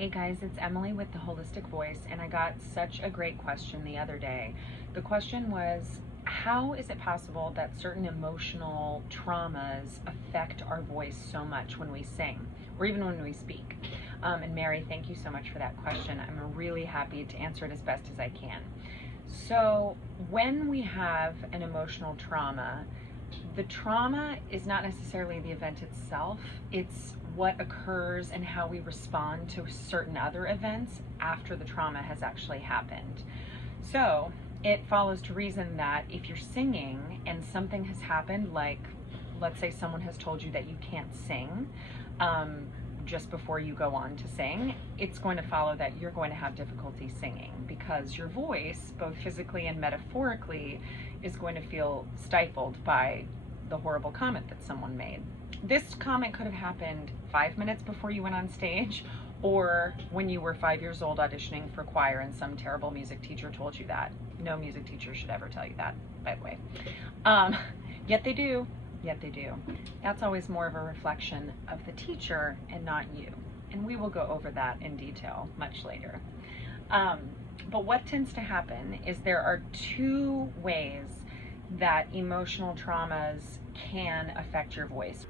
Hey guys, it's Emily with The Holistic Voice, and I got such a great question the other day. The question was, how is it possible that certain emotional traumas affect our voice so much when we sing, or even when we speak? And Mary, thank you so much for that question. I'm really happy to answer it as best as I can. So when we have an emotional trauma, the trauma is not necessarily the event itself, it's what occurs and how we respond to certain other events after the trauma has actually happened. So it follows to reason that if you're singing and something has happened, like let's say someone has told you that you can't sing, just before you go on to sing, it's going to follow that you're going to have difficulty singing because your voice, both physically and metaphorically, is going to feel stifled by the horrible comment that someone made. This comment could have happened 5 minutes before you went on stage, or when you were 5 years old auditioning for choir and some terrible music teacher told you that. No music teacher should ever tell you that, by the way. Yet they do. That's always more of a reflection of the teacher and not you. And we will go over that in detail much later. But what tends to happen is there are two ways that emotional traumas can affect your voice.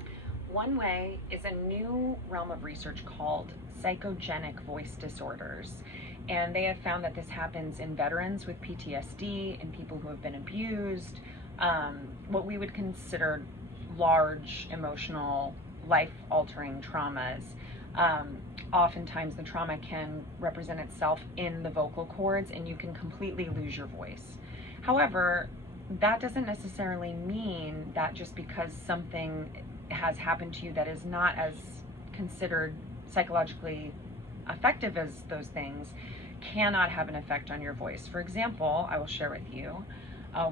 One way is a new realm of research called psychogenic voice disorders. And they have found that this happens in veterans with PTSD, in people who have been abused, what we would consider large emotional life-altering traumas. Oftentimes the trauma can represent itself in the vocal cords and you can completely lose your voice. However, that doesn't necessarily mean that just because something has happened to you that is not as considered psychologically effective as those things cannot have an effect on your voice. For example, I will share with you,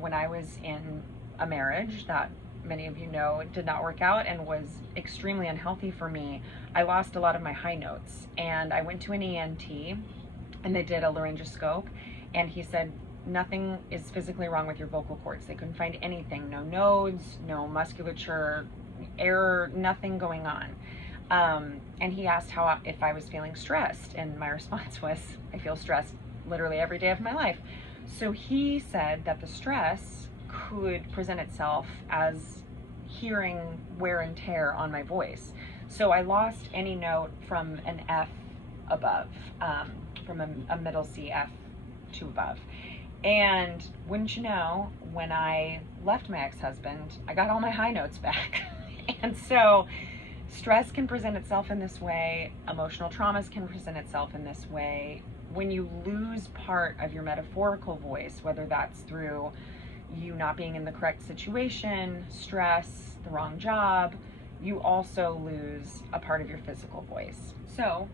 when I was in a marriage that many of you know did not work out and was extremely unhealthy for me, I lost a lot of my high notes, and I went to an ENT and they did a laryngoscope, and he said nothing is physically wrong with your vocal cords. They couldn't find anything, no nodes, no musculature error, nothing going on. And he asked if I was feeling stressed, and my response was, I feel stressed literally every day of my life. So he said that the stress could present itself as hearing wear and tear on my voice. So I lost any note from an F above, from a middle C, F to above. And wouldn't you know, when I left my ex-husband, I got all my high notes back. And so stress can present itself in this way, emotional traumas can present itself in this way. When you lose part of your metaphorical voice, whether that's through you not being in the correct situation, stress, the wrong job, you also lose a part of your physical voice. So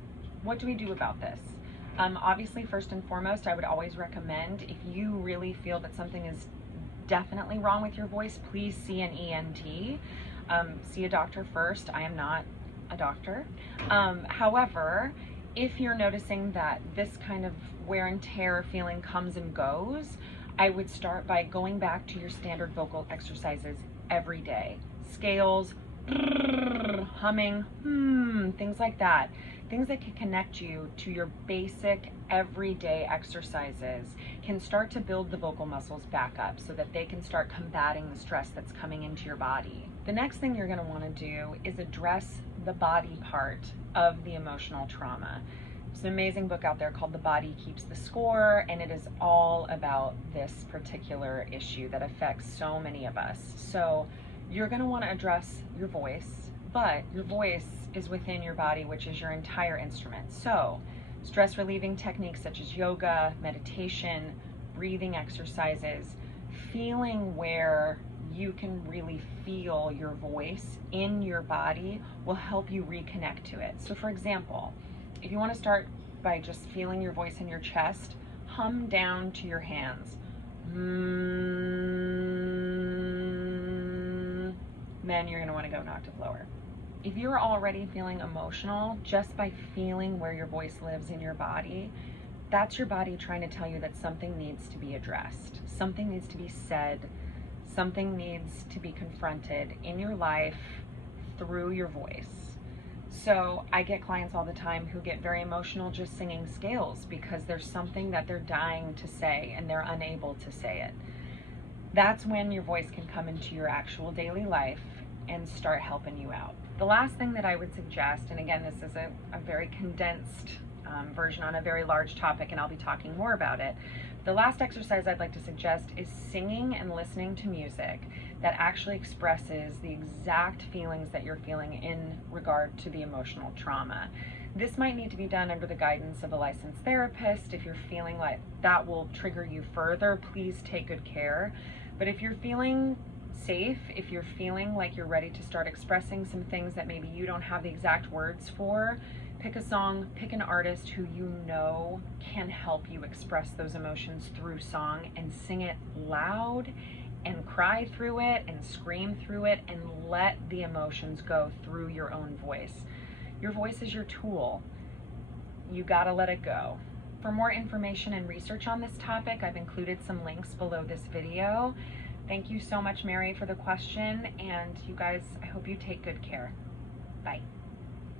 what do we do about this? Obviously, first and foremost, I would always recommend, if you really feel that something is definitely wrong with your voice, please see an ENT. See a doctor first. I am not a doctor. However, if you're noticing that this kind of wear and tear feeling comes and goes, I would start by going back to your standard vocal exercises every day. Scales, humming, things like that. Things that can connect you to your basic everyday exercises can start to build the vocal muscles back up so that they can start combating the stress that's coming into your body. The next thing you're going to want to do is address the body part of the emotional trauma. There's an amazing book out there called The Body Keeps the Score, and it is all about this particular issue that affects so many of us. So you're going to want to address your voice, but your voice is within your body, which is your entire instrument. So stress relieving techniques such as yoga, meditation, breathing exercises, feeling where you can really feel your voice in your body will help you reconnect to it. So for example, if you want to start by just feeling your voice in your chest, hum down to your hands. Then you're going to want to go an octave lower. If you're already feeling emotional just by feeling where your voice lives in your body, that's your body trying to tell you that something needs to be addressed, something needs to be said, something needs to be confronted in your life through your voice. So I get clients all the time who get very emotional just singing scales because there's something that they're dying to say and they're unable to say it. That's when your voice can come into your actual daily life and start helping you out. The last thing that I would suggest, and again, this is a very condensed version on a very large topic, and I'll be talking more about it. The last exercise I'd like to suggest is singing and listening to music that actually expresses the exact feelings that you're feeling in regard to the emotional trauma. This might need to be done under the guidance of a licensed therapist. If you're feeling like that will trigger you further, please take good care. But if you're feeling safe, if you're feeling like you're ready to start expressing some things that maybe you don't have the exact words for, pick a song, pick an artist who you know can help you express those emotions through song, and sing it loud and cry through it and scream through it and let the emotions go through your own voice. Your voice is your tool. You gotta let it go. For more information and research on this topic, I've included some links below this video. Thank you so much, Mary, for the question, and you guys, I hope you take good care. Bye.